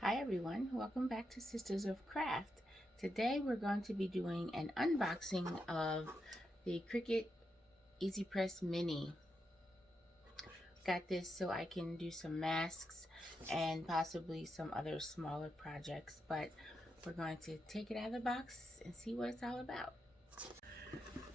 Hi everyone, welcome back to Sisters of Craft. Today we're going to be doing an unboxing of the Cricut Easy Press Mini. Got this so I can do some masks and possibly some other smaller projects, but we're going to take it out of the box and see what it's all about.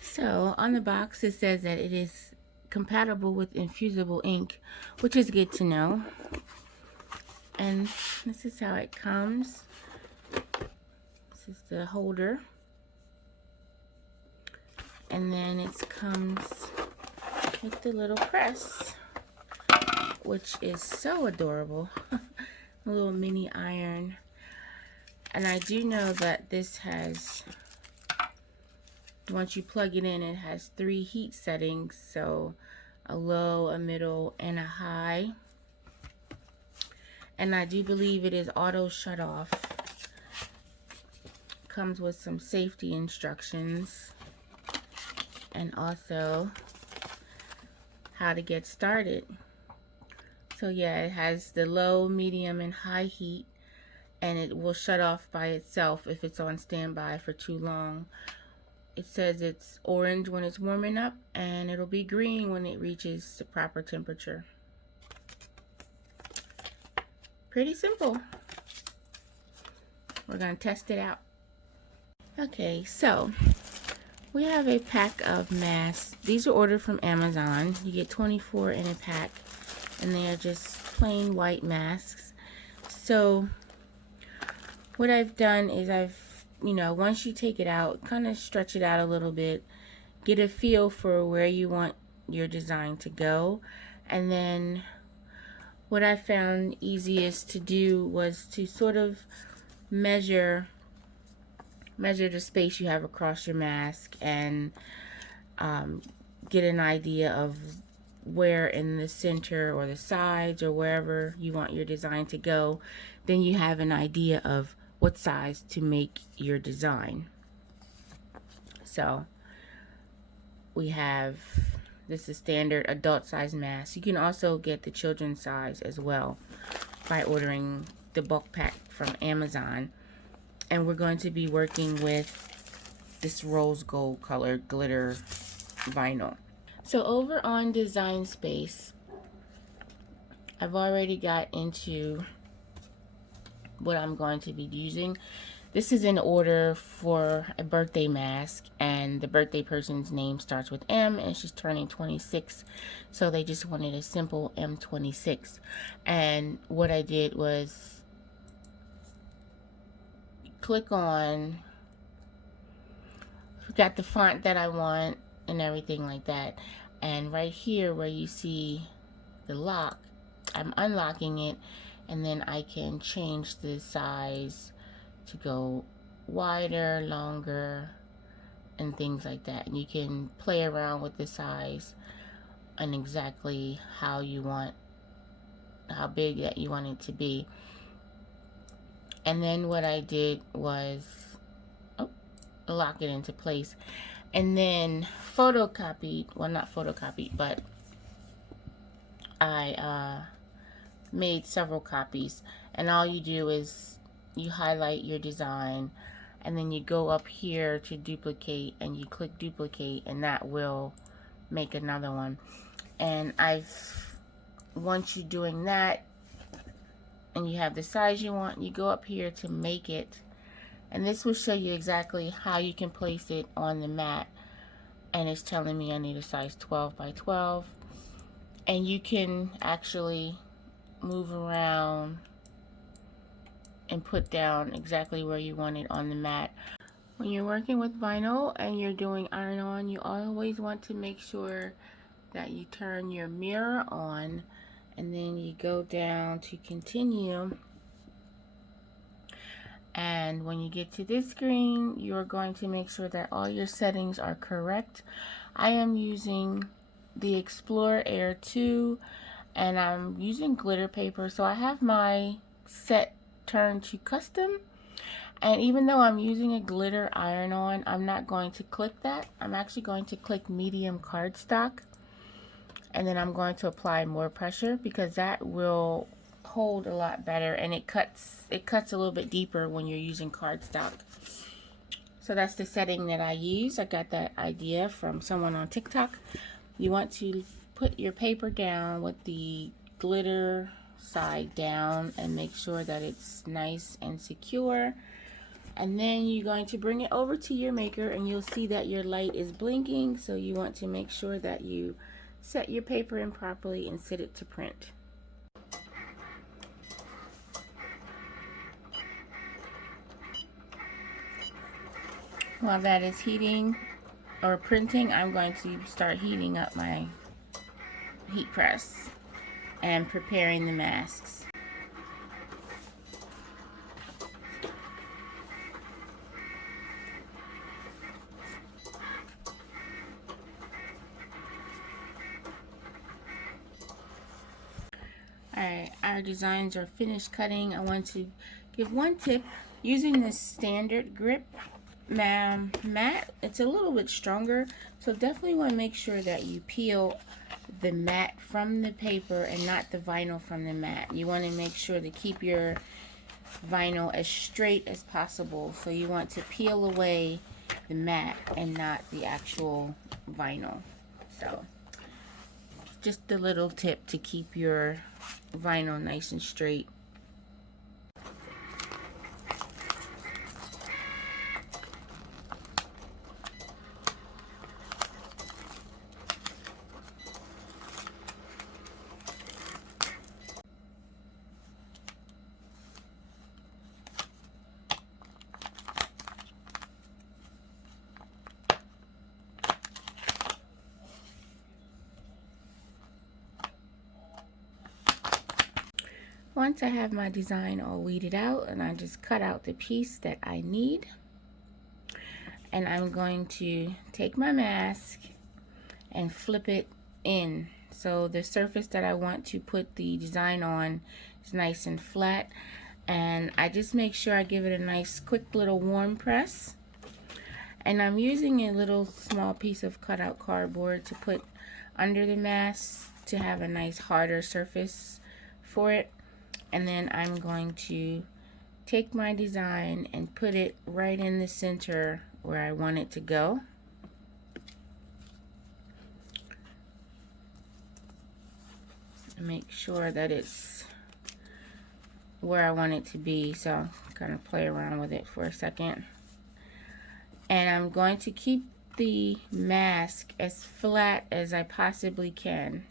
So on the box it says that it is compatible with infusible ink, which is good to know. And this is how it comes. This is the holder. And then it comes with the little press, which is so adorable. A little mini iron. And I do know that this has, once you plug it in, it has 3 heat settings. So a low, a middle, and a high. And I do believe it is auto shut off. Comes with some safety instructions and also how to get started. So yeah, it has the low, medium, and high heat, and it will shut off by itself if it's on standby for too long. It says it's orange when it's warming up, and it'll be green when it reaches the proper temperature. Pretty simple. We're gonna test it out. Okay, so we have a pack of masks. These are ordered from Amazon. You get 24 in a pack, and they are just plain white masks. So what I've done is once you take it out, kind of stretch it out a little bit, get a feel for where you want your design to go. And then what I found easiest to do was to sort of measure the space you have across your mask and get an idea of where in the center or the sides or wherever you want your design to go. Then you have an idea of what size to make your design. So we have, this is standard adult size mask. You can also get the children's size as well by ordering the bulk pack from Amazon. And we're going to be working with this rose gold colored glitter vinyl. So over on Design Space, I've already got into what I'm going to be using. This is an order for a birthday mask, and the birthday person's name starts with M, and she's turning 26, so they just wanted a simple M26. And what I did was click on, got the font that I want and everything like that, and right here where you see the lock, I'm unlocking it, and then I can change the size to go wider, longer, and things like that. And you can play around with the size and exactly how you want, how big that you want it to be. And then what I did was lock it into place, and then photocopied, well, not photocopied, but I made several copies. And all you do is you highlight your design, and then you go up here to duplicate, and you click duplicate, and that will make another one. And once you're doing that and you have the size you want, you go up here to make it, and this will show you exactly how you can place it on the mat. And it's telling me I need a size 12 by 12, and you can actually move around and put down exactly where you want it on the mat. When you're working with vinyl and you're doing iron on, you always want to make sure that you turn your mirror on, and then you go down to continue. And when you get to this screen, you're going to make sure that all your settings are correct. I am using the Explorer Air 2, and I'm using glitter paper, so I have my set turned to custom. And even though I'm using a glitter iron-on, I'm not going to click that. I'm actually going to click medium cardstock, and then I'm going to apply more pressure, because that will hold a lot better, and it cuts a little bit deeper when you're using cardstock. So that's the setting that I use. I got that idea from someone on TikTok. You want to put your paper down with the glitter side down and make sure that it's nice and secure. And then you're going to bring it over to your maker, and you'll see that your light is blinking. So you want to make sure that you set your paper in properly and set it to print. While that is heating or printing, I'm going to start heating up my heat press and preparing the masks. Alright, our designs are finished cutting. I want to give one tip. Using this standard grip mat, it's a little bit stronger, so definitely want to make sure that you peel the mat from the paper and not the vinyl from the mat. You want to make sure to keep your vinyl as straight as possible, so you want to peel away the mat and not the actual vinyl. So just a little tip to keep your vinyl nice and straight. Once I have my design all weeded out, and I just cut out the piece that I need, and I'm going to take my mask and flip it in. So the surface that I want to put the design on is nice and flat, and I just make sure I give it a nice quick little warm press. And I'm using a little small piece of cutout cardboard to put under the mask to have a nice harder surface for it. And then I'm going to take my design and put it right in the center where I want it to go. And make sure that it's where I want it to be. So I'm kind of play around with it for a second. And I'm going to keep the mask as flat as I possibly can.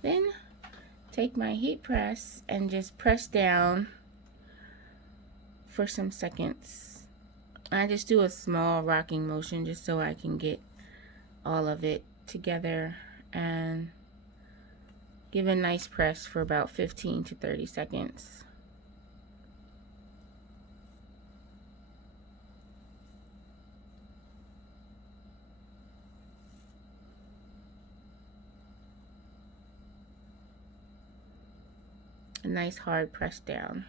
Then take my heat press and just press down for some seconds. I just do a small rocking motion just so I can get all of it together, and give a nice press for about 15 to 30 seconds. A nice hard press down.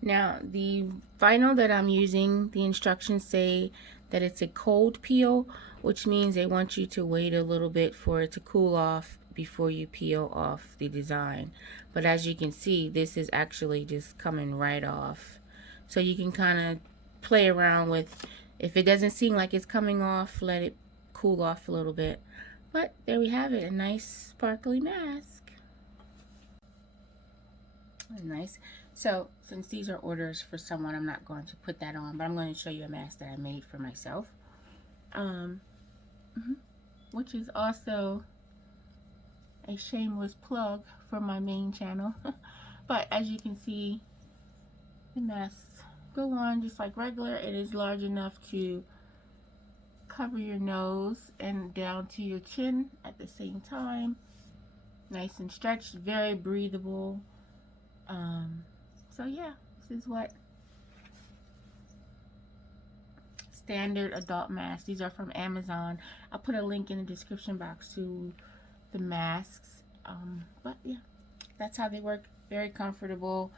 Now the vinyl that I'm using, the instructions say that it's a cold peel, which means they want you to wait a little bit for it to cool off before you peel off the design. But as you can see, this is actually just coming right off. So you can kind of play around with, if it doesn't seem like it's coming off, let it cool off a little bit. But there we have it, a nice sparkly mask. Nice. So since these are orders for someone, I'm not going to put that on, but I'm going to show you a mask that I made for myself, which is also a shameless plug for my main channel. But as you can see, the masks go on just like regular. It is large enough to cover your nose and down to your chin at the same time. Nice and stretched, very breathable. So yeah, this is what standard adult masks. These are from Amazon. I'll put a link in the description box to the masks. But yeah, that's how they work. Very comfortable,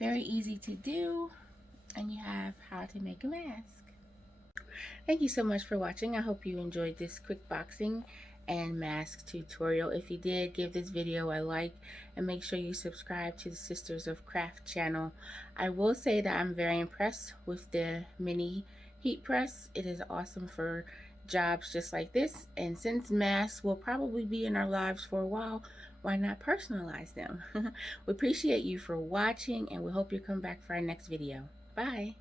very easy to do, And you have how to make a mask. Thank you so much for watching. I hope you enjoyed this quick boxing and mask tutorial. If you did, give this video a like and make sure you subscribe to the Sisters of Craft channel. I will say that I'm very impressed with the mini heat press. It is awesome for jobs just like this, and since masks will probably be in our lives for a while, why not personalize them? We appreciate you for watching, and we hope you come back for our next video. Bye.